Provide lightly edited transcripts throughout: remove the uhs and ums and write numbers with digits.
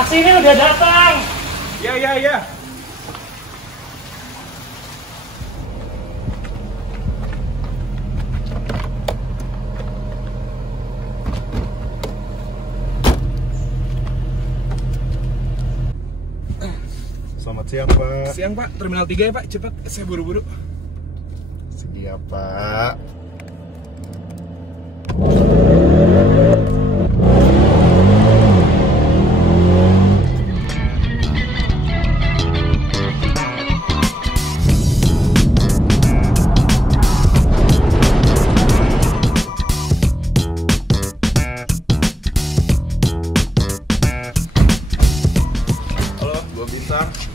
Taksi ini udah datang. Iya. Selamat siang, Pak. Siang, Pak. Terminal 3 ya, Pak. Cepat, saya buru-buru. Sedia, Pak.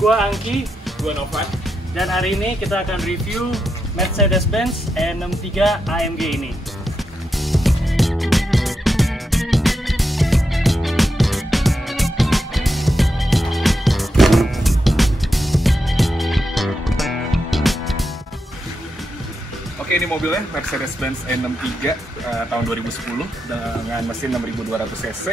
Gua Angki, Gua Novan. dan hari ini kita akan review Mercedes-Benz E63 AMG ini. Oke, ini mobilnya Mercedes-Benz E63 tahun 2010 dengan mesin 6200 cc.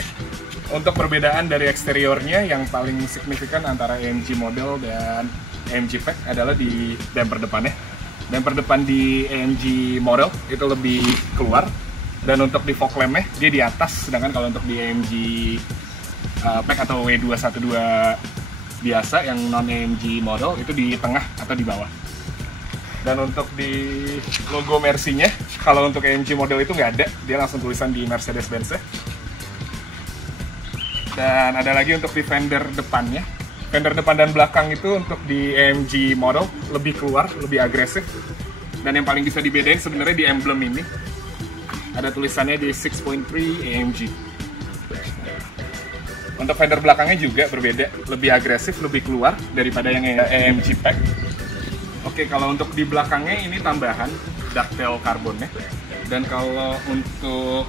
Untuk perbedaan dari eksteriornya, yang paling signifikan antara AMG model dan AMG pack adalah di bumper depannya. Bumper depan di AMG model itu lebih keluar, dan untuk di fog lampnya dia di atas, sedangkan kalau untuk di AMG pack atau W212 biasa yang non AMG model itu di tengah atau di bawah. Dan untuk di logo Mercy-nya, kalau untuk AMG model itu nggak ada, dia langsung tulisan di Mercedes-Benz-nya. Dan ada lagi untuk di fender depannya. Fender depan dan belakang itu untuk di AMG model lebih keluar, lebih agresif. Dan yang paling bisa dibedain sebenarnya di emblem ini. Ada tulisannya di 6.3 AMG. Untuk fender belakangnya juga berbeda, lebih agresif, lebih keluar daripada yang AMG pack. Oke, kalau untuk di belakangnya ini tambahan ductile karbonnya. Dan kalau untuk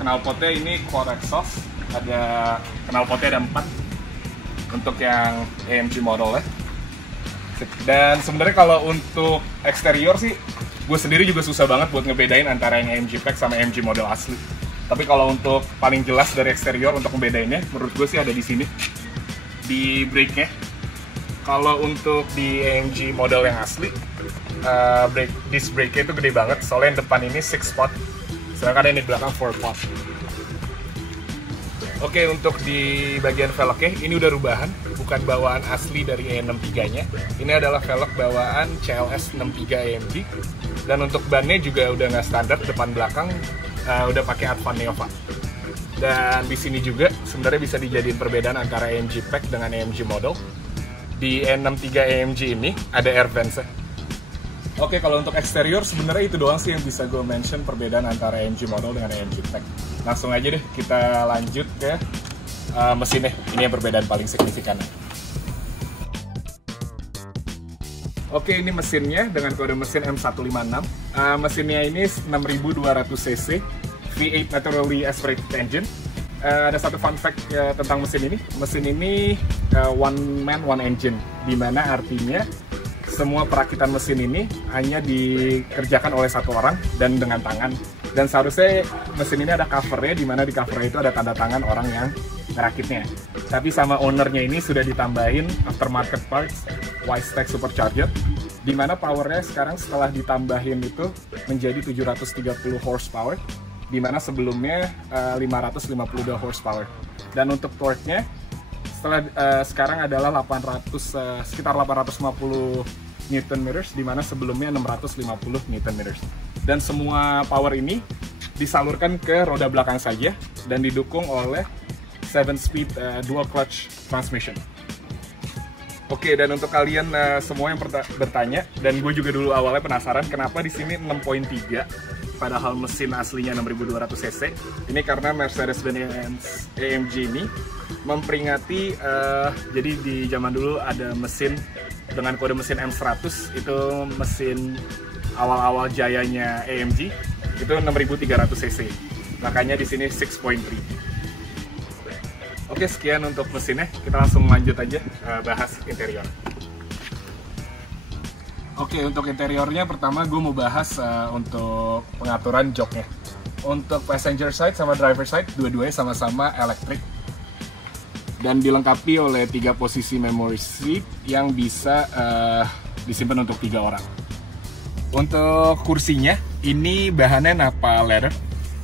knalpotnya ini core exhaust, ada knalpotnya ada 4 untuk yang AMG model ya. Dan sebenarnya kalau untuk eksterior sih, gue sendiri juga susah banget buat ngebedain antara yang AMG pack sama AMG model asli. Tapi kalau untuk paling jelas dari eksterior untuk ngebedainnya, menurut gue sih ada di sini, di brake-nya. Kalau untuk di AMG model yang asli, disc brake-nya itu gede banget, soalnya yang depan ini 6 spot, sedangkan yang di belakang 4 spot. Oke, untuk di bagian velgnya, ini udah rubahan, bukan bawaan asli dari E63-nya. Ini adalah velg bawaan CLS 63 AMG, dan untuk bannya juga udah nggak standar, depan belakang udah pakai Advan Nova. Dan di sini juga sebenarnya bisa dijadiin perbedaan antara AMG pack dengan AMG model. Di E63 AMG ini ada air vents-nya. Oke, kalau untuk eksterior sebenarnya itu doang sih yang bisa gue mention perbedaan antara AMG model dengan AMG pack. Langsung aja deh kita lanjut ke mesinnya. Ini yang perbedaan paling signifikan. Oke, ini mesinnya dengan kode mesin M156. Mesinnya ini 6200 cc, V8 naturally aspirated engine. Ada satu fun fact tentang mesin ini. Mesin ini one man one engine, dimana artinya semua perakitan mesin ini hanya dikerjakan oleh satu orang dan dengan tangan. Dan seharusnya mesin ini ada covernya, dimana di covernya itu ada tanda tangan orang yang ngerakitnya. Tapi sama ownernya ini sudah ditambahin aftermarket parts Wisec supercharger, dimana powernya sekarang setelah ditambahin itu menjadi 730 horsepower, dimana sebelumnya 552 horsepower. Dan untuk torque-nya sekarang adalah sekitar 850 Newton meters, dimana sebelumnya 650 Newton meters. Dan semua power ini disalurkan ke roda belakang saja dan didukung oleh 7-speed dual clutch transmission. Oke, dan untuk kalian semua yang bertanya, dan gue juga dulu awalnya penasaran kenapa di sini 6.3 padahal mesin aslinya 6200 cc. Ini karena Mercedes-Benz AMG ini memperingati, jadi di zaman dulu ada mesin dengan kode mesin M100, itu mesin awal-awal jayanya AMG, itu 6300 cc. Makanya di sini 6.3. Oke, sekian untuk mesinnya. Kita langsung lanjut aja bahas interior. Oke, untuk interiornya pertama gue mau bahas untuk pengaturan joknya. Untuk passenger side sama driver side, dua-duanya sama-sama elektrik. dan dilengkapi oleh 3 posisi memory seat yang bisa disimpan untuk 3 orang. Untuk kursinya, ini bahannya Nappa leather.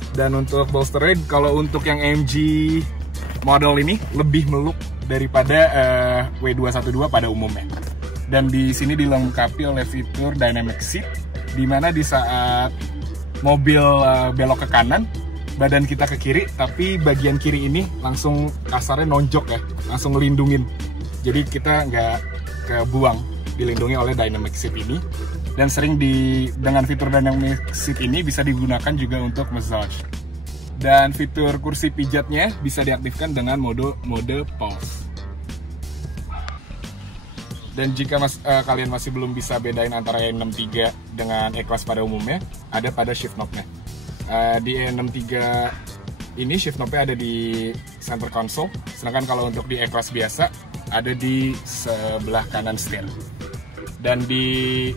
Dan untuk bolsternya, kalau untuk yang AMG model ini lebih meluk daripada W212 pada umumnya. Dan di sini dilengkapi oleh fitur dynamic seat, di mana di saat mobil belok ke kanan, badan kita ke kiri, tapi bagian kiri ini langsung kasarnya nonjok ya, langsung ngelindungin. Jadi kita nggak kebuang, dilindungi oleh dynamic seat ini. Dan sering dengan fitur dynamic seat ini bisa digunakan juga untuk massage. Dan fitur kursi pijatnya bisa diaktifkan dengan mode pause. Dan jika kalian masih belum bisa bedain antara E63 dengan E-Class pada umumnya, ada pada shift knob-nya. Di E63 ini shift knob-nya ada di center console, sedangkan kalau untuk di E-Class biasa ada di sebelah kanan setir. Dan di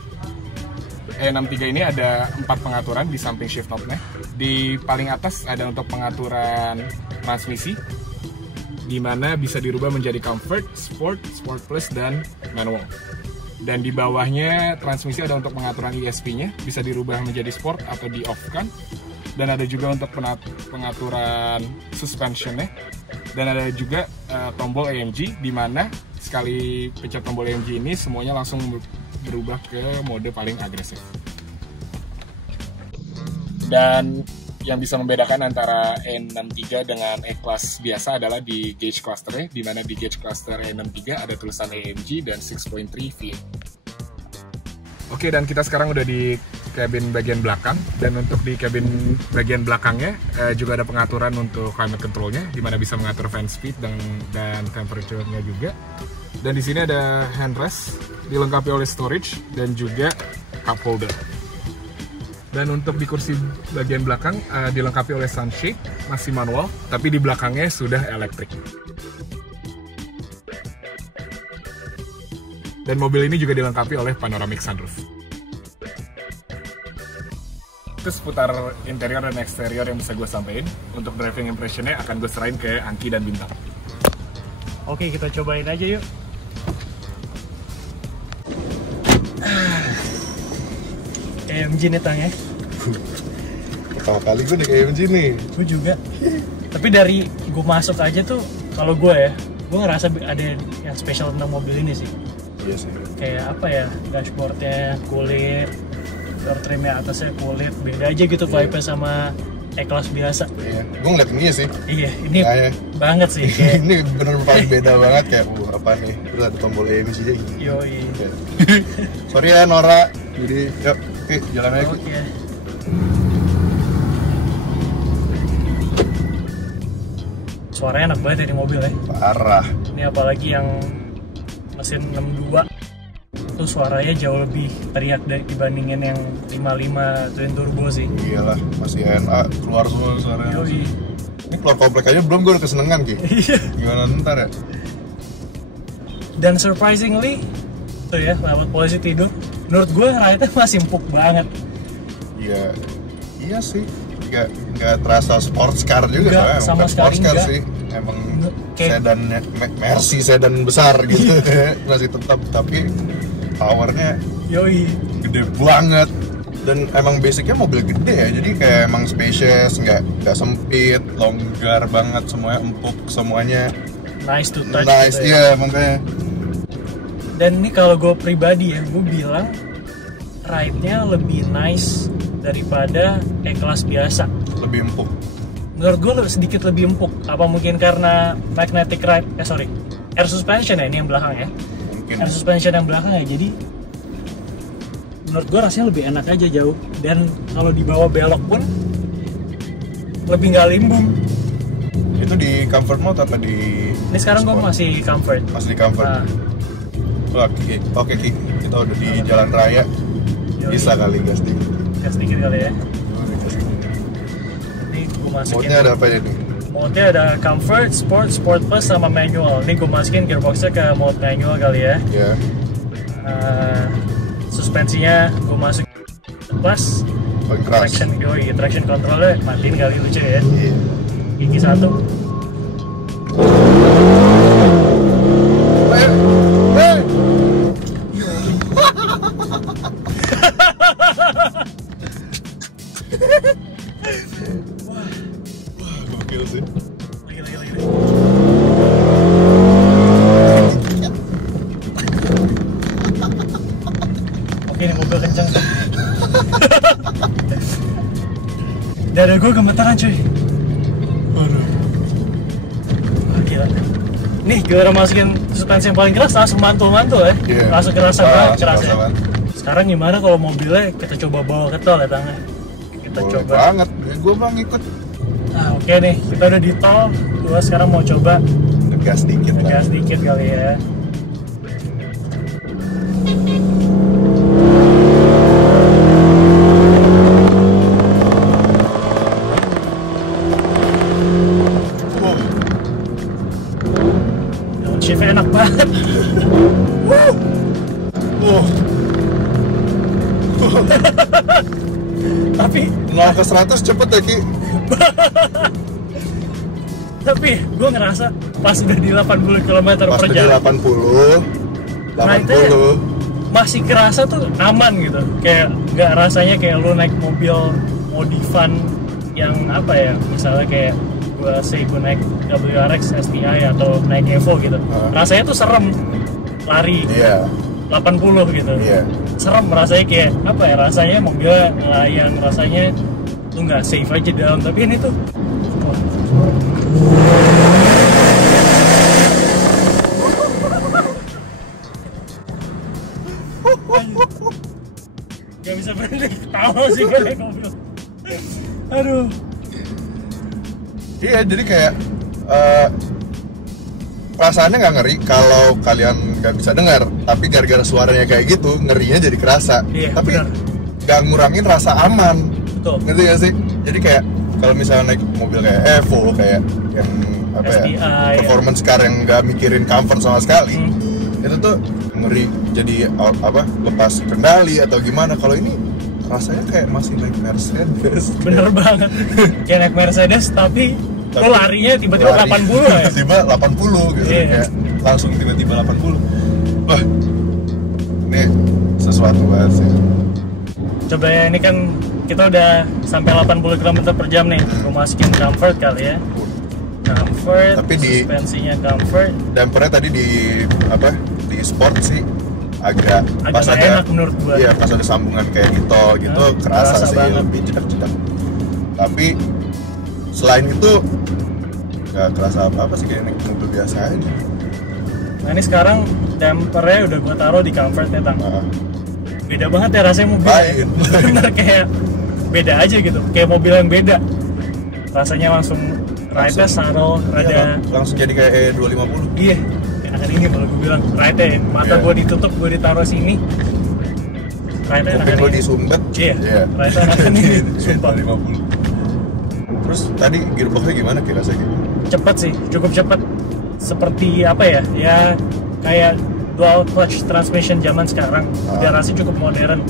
E63 ini ada 4 pengaturan di samping shift knob-nya. Di paling atas ada untuk pengaturan transmisi, di mana bisa dirubah menjadi comfort, sport, sport plus, dan manual. Dan di bawahnya transmisi ada untuk pengaturan ESP-nya, bisa dirubah menjadi sport atau di-off-kan. Dan ada juga untuk pengaturan suspension-nya. Dan ada juga tombol AMG, di mana sekali pencet tombol AMG ini semuanya langsung berubah ke mode paling agresif. Dan yang bisa membedakan antara E63 dengan E-Class biasa adalah di gauge clusternya, di mana di gauge cluster E63 ada tulisan AMG dan 6.3 V8. Oke, dan kita sekarang udah di cabin bagian belakang, dan untuk di cabin bagian belakangnya juga ada pengaturan untuk climate controlnya, di mana bisa mengatur fan speed dan temperature-nya juga. Dan di sini ada handrest, dilengkapi oleh storage dan juga cup holder. Dan untuk di kursi bagian belakang dilengkapi oleh sunshade, masih manual, tapi di belakangnya sudah elektrik. Dan mobil ini juga dilengkapi oleh panoramic sunroof. Itu seputar interior dan eksterior yang bisa gue sampaikan. Untuk driving impressionnya akan gue serahin ke Angki dan Bintang. Oke, kita cobain aja yuk. AMG nih Tang ya. Pertama kali gue naik AMG nih. Gue juga. Tapi dari gue masuk aja tuh, kalau gue ngerasa ada yang spesial tentang mobil ini sih. Iya sih. Kayak apa ya, dashboardnya kulit, door trimnya atasnya kulit, beda aja gitu vibe-nya sama E-Class biasa. Iya, gue ngeliat ini sih. Iya, ini banget sih. Kayak... ini bener paling beda banget, kayak apa nih, terus ada tombol AMG aja. Yoi. Sorry ya Nora, jadi yuk, oke, jalan aja. Oke. Suaranya enak banget ya di mobil ya. Parah. Ini apalagi yang mesin 62 tuh suaranya jauh lebih teriak dibandingin yang 55 twin turbo sih. Iyalah, masih NA keluar semua suaranya. Yoi. Ini keluar komplek aja belum, gue udah kesenengan Ki. Gimana ntar ya? Dan surprisingly tuh ya, lewat polisi tidur, menurut gue ride-nya masih empuk banget. Iya, iya sih. Nggak terasa sports car juga, soalnya sama sekali sports car sih. Emang sedannya Mercy, sedan besar gitu. Masih tetap, tapi powernya yoi gede banget. Dan emang basicnya mobil gede ya, jadi kayak emang spacious, nggak sempit, longgar banget, semuanya empuk, semuanya nice to touch. Nice, gitu iya makanya. Dan ini kalau gue pribadi ya, gue bilang ride-nya lebih nice daripada E-Class biasa. Lebih empuk. Menurut gue sedikit lebih empuk. Apa mungkin karena magnetic ride, air suspension ya, ini yang belakang ya. Mungkin. Air suspension yang belakang ya, jadi menurut gue rasanya lebih enak aja jauh. Dan kalau dibawa belok pun lebih nggak limbung. Itu di comfort mode apa di? Ini sekarang gue masih comfort. Masih di comfort. Nah. Oke, kita udah di jalan raya. Bisa kali gas dikit. Gas dikit kali ya. Ini gue masukin. Mode-nya ada apa ya nih? Mode-nya ada comfort, sport, sport plus sama manual. Ini gue masukin gearbox-nya ke mode manual kali ya. Ya. Suspensinya gue masukin plus. Paling keras. Traction control-nya matiin kali lucu ya. Iya. Gigi 1. Wah, gokil sih. Lagi. Oke, ini mobil kencang. Dada gue gemetaran cuy. Waduh. Wah, gila. Nih, giliran masukin suspensi yang paling keras langsung mantul-mantul ya. Iya. Langsung kerasa banget kerasnya. kerasa banget. Sekarang gimana kalau mobilnya kita coba bawa ke tol ya Tangga? Kita Boleh coba. banget. Gue bang ikut. Nah, oke nih, kita udah di tol. Gua sekarang mau coba Ngegas dikit lah. ngegas dikit kali ya. Wah, Downshift enak banget. wah. Tapi 0 ke 100 cepet ya Ki. gue ngerasa pas udah di 80 km Pas per di jam 80 Nah, itu 80 masih kerasa tuh aman gitu. Kayak nggak rasanya kayak lu naik mobil modifan yang apa ya, misalnya kayak gue naik WRX STI atau naik Evo gitu. Rasanya tuh serem lari Iya, 80 gitu. iya. Serem rasanya, kayak apa ya, rasanya mobilnya ngelayang, rasanya tuh nggak safe aja dalam. Tapi ini tuh gak bisa berhenti ketawa sih gue naik mobil. Aduh. Iya, jadi kayak perasaannya nggak ngeri kalau kalian nggak bisa dengar, tapi gara-gara suaranya kayak gitu, ngerinya jadi kerasa. Iya, Tapi benar. nggak ngurangin rasa aman. Betul. Ngerti gak sih? Jadi kayak kalau misalnya naik mobil kayak Evo, kayak yang apa STI, ya, performance car yang nggak mikirin comfort sama sekali, itu tuh ngeri, jadi lepas kendali atau gimana. Kalau ini rasanya kayak masih naik Mercedes. Bener banget. Kayak naik Mercedes tapi lo larinya tiba-tiba 80 ya. Tiba-tiba 80 gitu. Iya. Kayak langsung tiba-tiba 80. Wah, ini sesuatu banget sih. Coba ya, ini kan kita udah sampai 80 km per jam nih. Gue masukin comfort kali ya. Comfort, Tapi suspensinya comfort. Dampernya tadi di di sport sih agak pas nggak ada enak menurut gua. Iya, pas ada sambungan kayak gitu gitu kerasa kerasa sih banget. lebih cedak-cedak. Tapi selain itu nggak kerasa apa-apa sih, kayak naik mobil biasa aja. Nah ini sekarang dampernya udah gue taruh di comfort ya Tang. Nah, Beda banget ya rasanya mobil. Lain. Bener, kayak beda aja gitu. Kayak mobil yang beda. Rasanya langsung ride-nya saddle, iya, rada. langsung jadi kayak E250. Iya, enakan ini kalau gue bilang. Ride-nya, mata Iya. gue ditutup, gue ditaruh sini. Ride-nya Kuping enakan lo ini. disumbet. Iya, ride-nya enakan ini. Sumpah. 250. Terus tadi gearboxnya gimana kira rasanya? Cepet sih, cukup cepet. Seperti apa ya, ya kayak dual clutch transmission zaman sekarang. Dia rasanya cukup modern.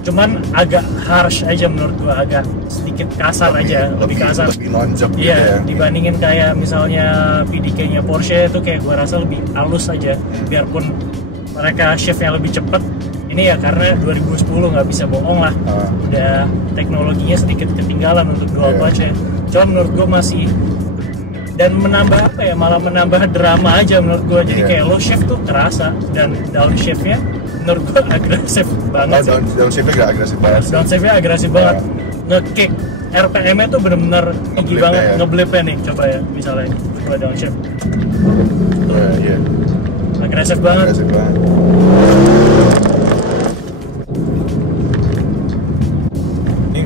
Cuman agak harsh aja menurut gua, agak sedikit kasar aja, lebih kasar. Lebih nonjok gitu Iya, ya. dibandingin kayak misalnya PDK-nya Porsche itu kayak gua rasa lebih halus aja. Biarpun mereka shift-nya lebih cepet, ini ya karena 2010 nggak bisa bohong lah. Udah teknologinya sedikit ketinggalan untuk dual Iya. clutch ya. Cuman menurut gua masih, dan menambah apa ya, malah menambah drama aja menurut gua. Jadi Iya. kayak low shift tuh kerasa, dan downshift-nya menurut gua agresif banget sih. Downshift-nya gak agresif banget sih. Downshift-nya agresif banget, nge-kick RPM-nya tuh bener-bener tinggi Ngeblip banget, ya. ngeblip-nya nih. Coba ya, misalnya coba downshift, Iya, agresif banget. agresif banget. Ini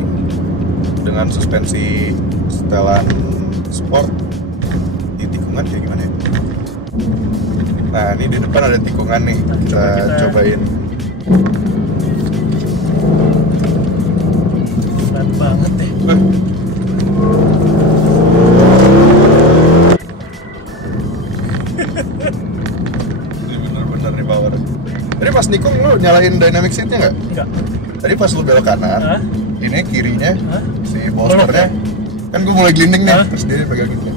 dengan suspensi setelan sport di tikungan kayak gimana ya? Nah, ini di depan ada tikungan nih. Kita cobain. Berat banget deh. Ini bener-bener nih power. Tadi pas nikung lu nyalain dynamic seat-nya nggak? Enggak. Tadi pas lu belok kanan, Hah? ini kirinya Hah? si Belok bolsternya. ya? Kan gue mulai glinding nih, Hah? terus dia pegang gini.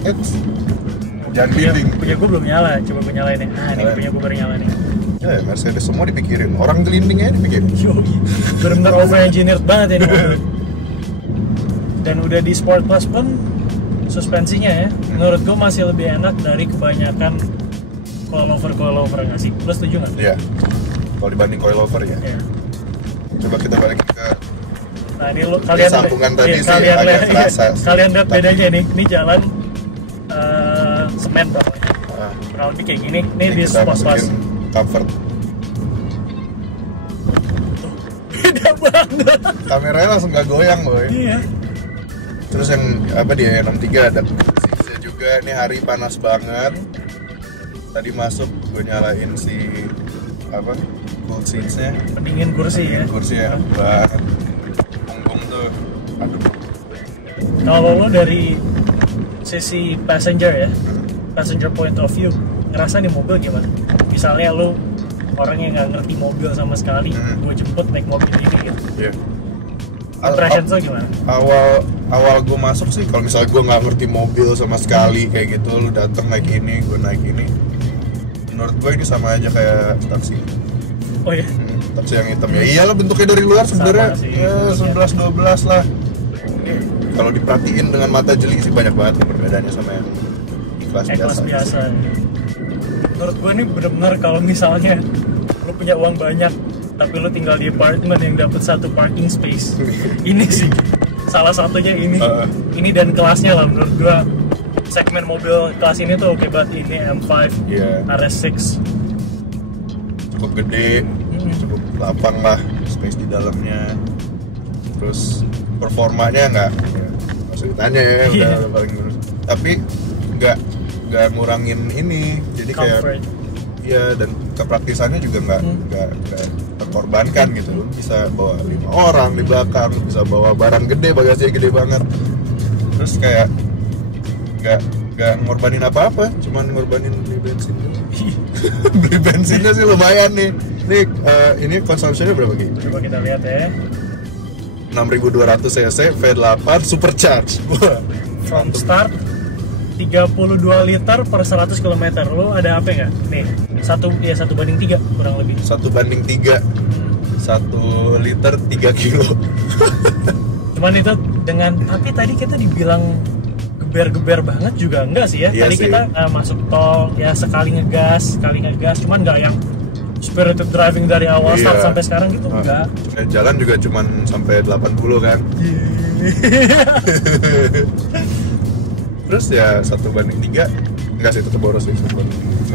Jangan Punya glinding. gue belum nyala, coba gue nyalain ya. Ah, ini Nyalain. punya gue baru nyala nih. Ya, Mercedes semua dipikirin, orang gelindingnya dipikirin. Yoi, bener-bener over-engineered banget ini mobil. Dan udah di sport class pun suspensinya ya, menurut gue masih lebih enak dari kebanyakan coilover nggak sih? Lo setuju nggak? Iya, kalau dibanding coilover ya. Iya. Coba kita balik ke Nah ini lo, kalian sambungan tadi sih kalian agak terasa. kalian lihat bedanya nih, ini jalan semen bawahnya. Kurang lebih kayak gini, ini di kita sport class. masukin comfort. Beda banget. Kameranya langsung gak goyang boy. Iya. Terus yang apa dia 63 ada seatnya juga. Ini hari panas banget. Tadi masuk gue nyalain si apa cool seats-nya. Pendingin kursi ya. Kursi ya banget. Punggung tuh aduh. Kalau lo dari sisi passenger ya, passenger point of view, ngerasa nih mobil gimana? Misalnya lo orang yang nggak ngerti mobil sama sekali, gue jemput naik mobil ini gitu. Iya. Impression lo gimana? Awal gue masuk sih kalau misalnya gue nggak ngerti mobil sama sekali kayak gitu, lu datang naik ini, gue naik ini. Menurut gue ini sama aja kayak taksi. Oh ya. Taksi yang hitam ya. Iyalah bentuknya dari luar sebenarnya ya 11-12 lah. Kalau diperhatiin dengan mata jeli sih banyak banget perbedaannya sama yang kelas biasa. Menurut gue ini benar-benar kalau misalnya lu punya uang banyak tapi lu tinggal di apartemen yang dapat satu parking space, ini sih salah satunya ini. Ini dan kelasnya lah menurut gue. Segmen mobil kelas ini tuh oke banget. Ini M5, RS6 cukup gede, cukup lapang lah, space di dalamnya. Terus performanya nggak usah ditanya ya, udah paling bagus. Tapi nggak ngurangin ini, jadi comfort. Kayak iya, dan kepraktisannya juga nggak terkorbankan gitu. Lu bisa bawa 5 orang di belakang, lu bisa bawa barang gede, bagasinya gede banget. Terus kayak nggak ngorbanin apa-apa, cuman ngorbanin beli bensin. Beli bensinnya sih lumayan nih. Ini consumption-nya berapa Ki? Coba kita lihat ya. 6200 cc V8 supercharge. From start 32 liter per 100 km. Lo ada apa nggak? Nih, 1:3 kurang lebih. 1:3. 1 liter 3 kilo. Cuman itu dengan, tapi tadi kita dibilang geber-geber banget juga enggak sih ya? Iya Tadi sih. kita masuk tol ya sekali ngegas, cuman nggak yang spirited driving dari awal start sampai sekarang gitu, enggak. Jalan juga cuman sampai 80 kan. Terus ya 1:3 enggak sih, tetap boros sih.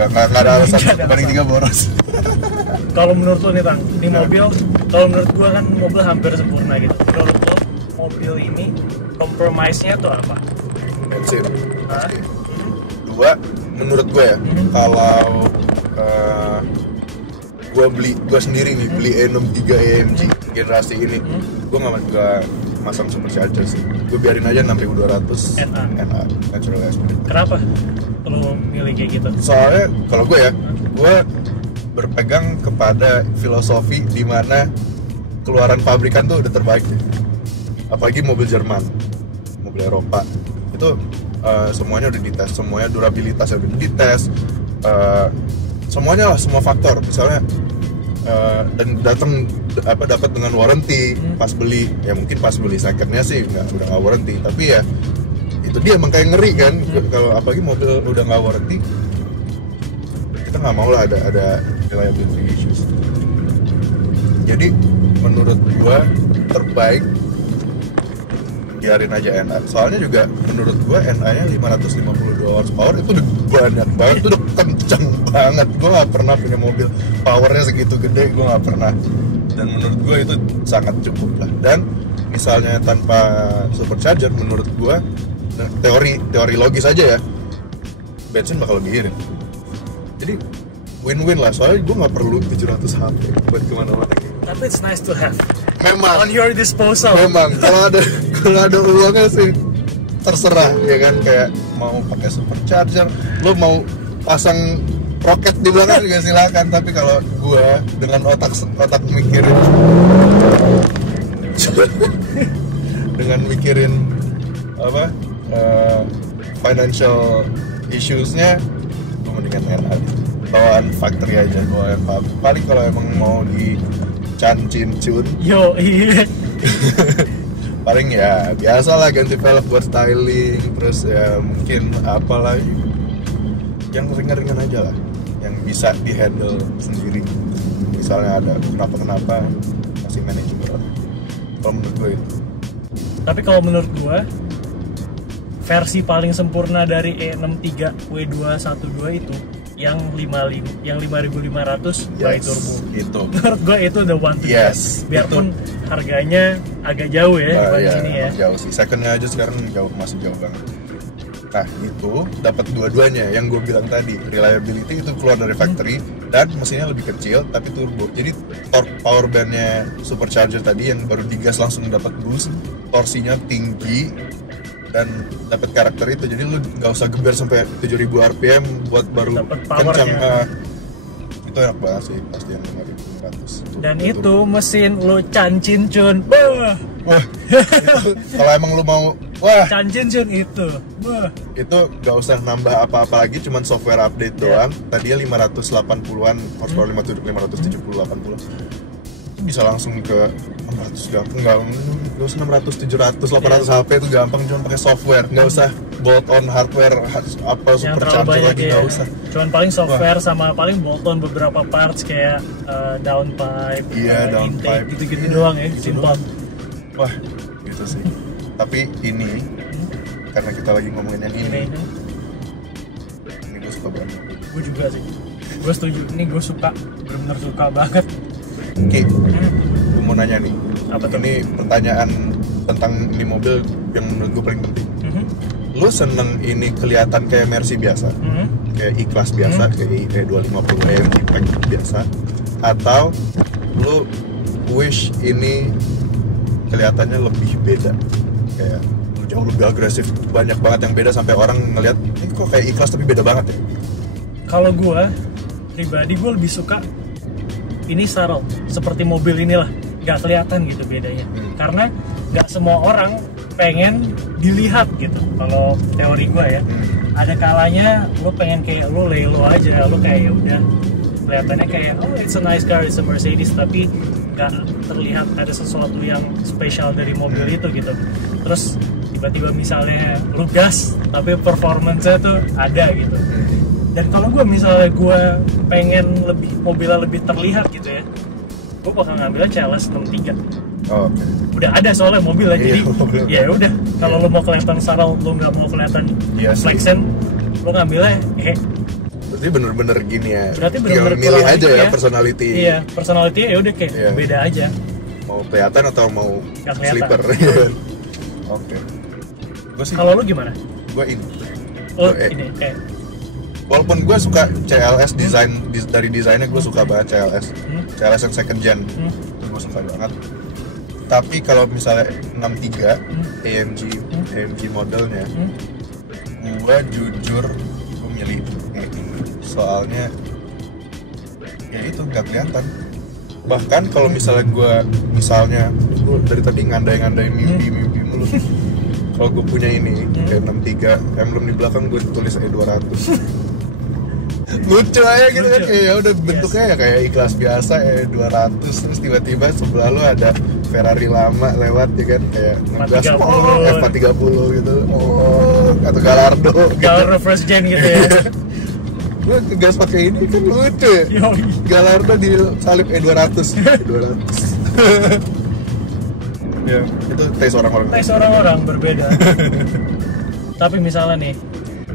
Enggak ada alasan 1:3 boros. Kalau menurut lo nih Tang, ini mobil, kalau menurut gua kan mobil hampir sempurna gitu. Menurut lo mobil ini compromise-nya tuh apa? Bensin. Hah? 2, menurut gue ya, kalau gue sendiri nih beli E63 AMG generasi ini, gue nggak masang supercharger sih. Gue biarin aja 6200 NA natural aspirated. Kenapa lo milih kayak gitu? Soalnya kalau gue berpegang kepada filosofi di mana keluaran pabrikan tuh udah terbaik ya. Apalagi mobil Jerman, mobil Eropa itu semuanya udah dites, semuanya durabilitasnya udah dites, semuanya lah, semua faktor misalnya, dan dapat dengan warranty pas beli. Ya mungkin pas beli secondnya sih udah nggak warranty, tapi ya itu dia emang kayak ngeri kan. Kalau apalagi mobil udah nggak warranty, kita nggak mau lah ada reliability issues. Jadi menurut gua terbaik biarin aja NA. Soalnya juga menurut gua NA nya 552 horsepower itu udah banyak banget, itu udah kenceng banget. Gua nggak pernah punya mobil powernya segitu gede, gua nggak pernah. Dan menurut gua itu sangat cukup lah. Dan misalnya tanpa supercharger, menurut gua teori logis aja ya, bensin bakal lebih irit. Jadi win-win lah, soalnya gua nggak perlu 700 HP buat kemana-mana. Tapi it's nice to have. Memang On your disposal. Memang kalau ada uangnya sih terserah ya kan, kayak mau pakai supercharger, lo mau pasang roket di belakang juga silakan. Tapi kalau gua dengan otak mikirin dengan mikirin apa financial issues-nya, gua mendingan NA. bawaan factory aja, bawaan pabrik. Paling kalau emang mau di Cun Yo, iya. paling ya biasa lah ganti velg buat styling, terus ya mungkin apalah yang ringan-ringan aja lah, yang bisa di handle sendiri. Misalnya ada kenapa masih manageable kalau menurut gue itu. Tapi kalau menurut gue versi paling sempurna dari E63 W212 itu yang 5500 by turbo. Itu. Menurut gue itu the one to get. Yes, Biarpun harganya agak jauh ya dibanding sini ya. Jauh sih. Secondnya aja sekarang masih jauh banget. Nah itu dapat dua-duanya yang gue bilang tadi, reliability itu keluar dari factory dan mesinnya lebih kecil tapi turbo. Jadi torque power bandnya supercharger tadi yang baru digas langsung dapat boost, torsinya tinggi dan dapat karakter itu. Jadi lu nggak usah geber sampai 7000 rpm buat baru kencang. Itu enak banget sih pasti yang 5500. Dan itu mesin lu cancin cun. Wah. Kalau emang lu mau cancin cun itu. Wah. Itu nggak usah nambah apa-apa lagi, cuman software update doang. Tadinya 580-an horsepower, 570 80 bisa langsung ke 600 gampang, nggak usah 600 700 800 HP itu gampang, cuma pakai software, nggak usah bolt on hardware apa supercharger lagi, nggak usah. Cuman paling software sama paling bolt on beberapa parts kayak downpipe, downpipe gitu-gitu doang ya, simpel. Wah gitu sih. Tapi ini karena kita lagi ngomongin yang ini gue suka banget. Gue juga sih, gue setuju. Ini gue suka, benar-benar suka banget. Oke, gue mau nanya nih. Apa tuh? Ini pertanyaan tentang ini mobil yang menurut gue paling penting. Lu seneng ini kelihatan kayak Mercy biasa, kayak E-Class biasa, kayak E250 AMG pack biasa, atau lu wish ini kelihatannya lebih beda, kayak jauh lebih agresif, banyak banget yang beda sampai orang ngelihat ini kok kayak E-Class tapi beda banget ya? Kalau gue pribadi, gue lebih suka ini subtle, seperti mobil inilah, nggak kelihatan gitu bedanya. Karena nggak semua orang pengen dilihat gitu. Kalau teori gue ya, ada kalanya lo pengen kayak lo lelo aja, lo kayak ya udah kelihatannya kayak oh it's a nice car, it's a Mercedes, tapi nggak terlihat ada sesuatu yang spesial dari mobil itu gitu. Terus tiba-tiba misalnya lo gas, tapi performance-nya tuh ada gitu. Dan kalau gue misalnya gue pengen mobilnya lebih terlihat gitu ya, gue bakal ngambilnya CLS 63. Oh, udah ada soalnya mobilnya, jadi ya udah kalau lo mau kelihatan subtle, lo nggak mau kelihatan flexen, lo ngambilnya berarti bener-bener gini ya, berarti bener-bener milih aja ya personality. Iya, personality ya udah kayak beda aja, mau kelihatan atau mau sleeper. Oke. Kalau lo gimana? Gue ini ini walaupun gue suka CLS dari desainnya, gue suka banget CLS yang second gen, gue suka banget. Tapi kalau misalnya 63 AMG modelnya, gue jujur gue milih ini, soalnya ya itu nggak kelihatan. Bahkan kalau misalnya gue dari tadi ngandai mimpi mulu. Kalau gue punya ini kayak 63, emblem di belakang gue tulis E200. Lucu aja gitu kan, kayak ya udah bentuknya ya kayak E-Class biasa E200, terus tiba-tiba sebelah lu ada Ferrari lama lewat ya kan, kayak ngegas F430 gitu, atau Gallardo first gen gitu ya. Gue ngegas pakai ini kan lucu ya. Gallardo di salib E200. Ya, itu taste orang-orang berbeda. Tapi misalnya nih,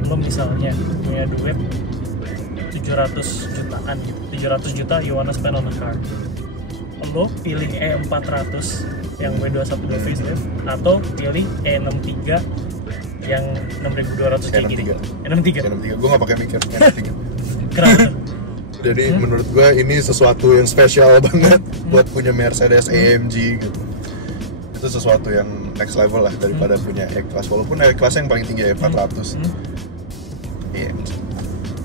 lo misalnya punya duit 700 jutaan gitu, 700 juta you wanna spend on a car, lo pilih E400 yang W212 facelift atau pilih E63 yang 6200 kayak gini? E63 gue gak pakai mikir. E63 kenapa? Jadi menurut gue ini sesuatu yang spesial banget buat punya Mercedes AMG gitu. Itu sesuatu yang next level lah daripada punya E-Class, walaupun E-Class yang paling tinggi E400.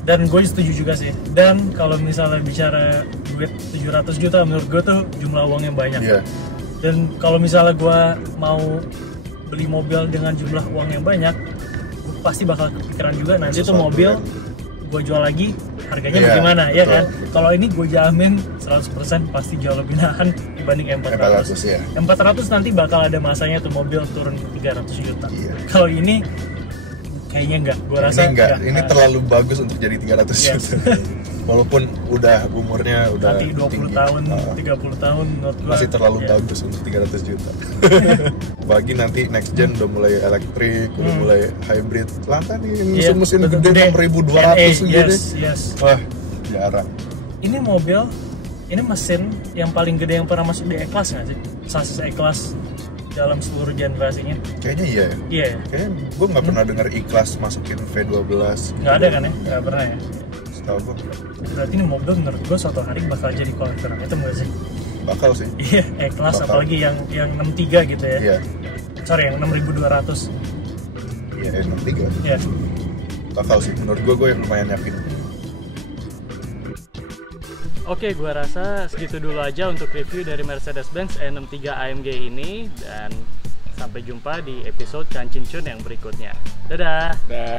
Dan gue setuju juga sih. Dan kalau misalnya bicara duit 700 juta, menurut gue tuh jumlah uang yang banyak. Dan kalau misalnya gue mau beli mobil dengan jumlah uang yang banyak, gue pasti bakal kepikiran juga nanti tuh mobil gue jual lagi harganya Iya, bagaimana, ya betul, kan? betul. Kalau ini gue jamin 100% pasti jauh lebih nahan dibanding M400. M400 ya. M400 nanti bakal ada masanya tuh mobil turun 300 juta. Iya. Kalau ini kayaknya enggak, gue rasa Ini enggak, ini Nah, terlalu bagus untuk jadi 300 Yes. juta. Walaupun udah umurnya udah nanti 20 tinggi. tahun, Ah, 30 tahun menurut gua masih terlalu ya. bagus untuk 300 juta. Bagi nanti next gen udah mulai elektrik, udah mulai hybrid. Langka nih Iya, mesin-mesin betul, gede 6200 NA, gitu. yes. Wah, jarang. Ini mobil, ini mesin yang paling gede yang pernah masuk di E-Class nggak sih? Sasis E-Class dalam seluruh generasinya. Kayaknya iya ya. Iya ya? Kayaknya gue nggak pernah dengar ikhlas masukin V12. Nggak ada kan ya? Nggak pernah ya? Setahu gue Berarti ini mobil menurut gue suatu hari bakal jadi kolektor item nggak sih? bakal sih. Iya, E-Class Bakal. apalagi yang 63 gitu ya? Iya, Sorry, yang 6200. iya N63. Iya. Bakal sih. Menurut gue yang lumayan yakin. Oke, gua rasa segitu dulu aja untuk review dari Mercedes-Benz E63 AMG ini, dan sampai jumpa di episode Cancin Cun yang berikutnya. Dadah! Dah.